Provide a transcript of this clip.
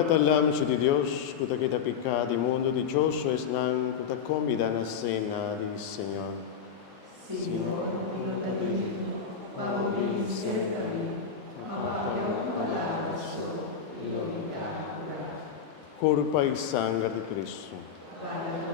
Matalam siya di Diyos, kuta kita pika di mundo di Diyos, so es nang kuta comida na cena di Señor. Señor, no te bendigo, paoli sempre, aparte palazzo, io mi cura. Corpo e sangue di Cristo. Para